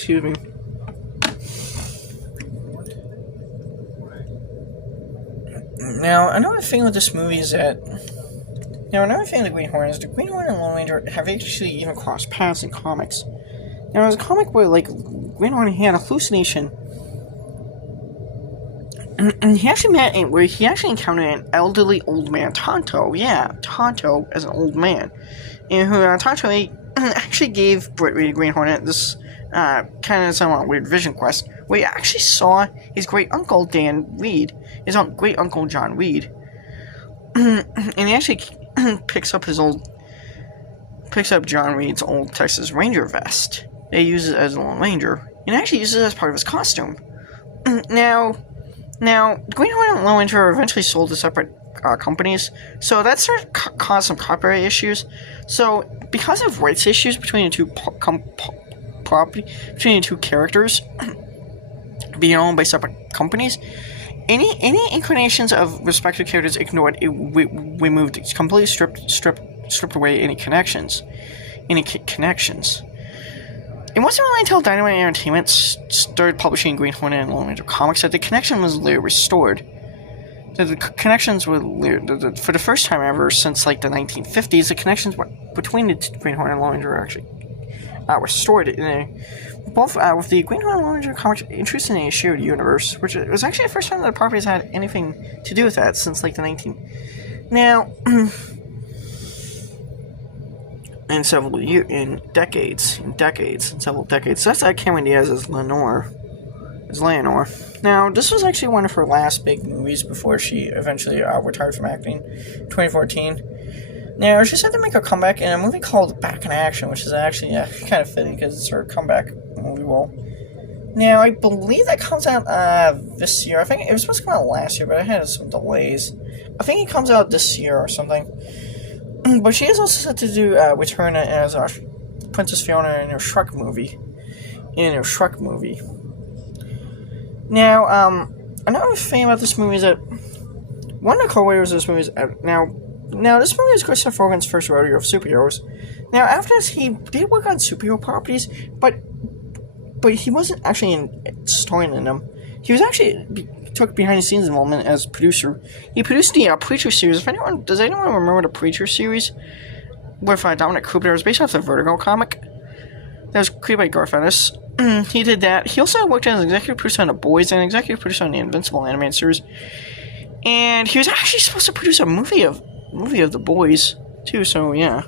Excuse me. Now, another thing with this movie is that... Now, another thing with the Green Hornet is the Green Hornet and Lone Ranger have actually even crossed paths in comics. Now, there's a comic where, like, Green Hornet had a hallucination. And he actually encountered an elderly old man, Tonto. Yeah, Tonto as an old man. And who, Tonto actually gave the Green Hornet this kind of somewhat weird vision quest, where he actually saw his great-uncle Dan Reed, his great-uncle John Reed. And he actually picks up John Reed's old Texas Ranger vest. They use it as a Lone Ranger, and actually uses it as part of his costume. Now, the Green Hornet and Lone Ranger are eventually sold to separate companies, so that started to cause some copyright issues. So, because of rights issues between the two between the two characters being owned by separate companies, any inclinations of respective characters ignored. We moved completely stripped away any connections. It wasn't really until Dynamite Entertainment started publishing Green Hornet and Lone Ranger comics that the connection was later restored. The connections were for the first time ever since like the 1950s. The connections between the Green Hornet and Lone Ranger were actually restored. Both with the Green Hornet and Lone Ranger comics introduced in a shared universe, which was actually the first time that the properties had anything to do with that since like the Now. In several decades. That's Cameron Diaz as Leonore. Now, this was actually one of her last big movies before she eventually retired from acting in 2014. Now, she had to make a comeback in a movie called Back in Action, which is actually kind of fitting because it's her comeback movie role. Now, I believe that comes out this year. I think it was supposed to come out last year, but it had some delays. I think it comes out this year or something. But she is also set to do return as Princess Fiona in her Shrek movie. Now, another thing about this movie is that one of the co-writers of this movie is now this movie is Christopher Rogan's first rodeo of superheroes. Now, after this, he did work on superhero properties, but he wasn't actually starring in them. He was actually took behind-the-scenes involvement as producer. He produced the Preacher series. Does anyone remember the Preacher series with Dominic Cooper? It was based off the Vertigo comic that was created by Garth Ennis. He did that. He also worked as executive producer on The Boys and executive producer on the Invincible animated series. And he was actually supposed to produce a movie of The Boys too. So yeah.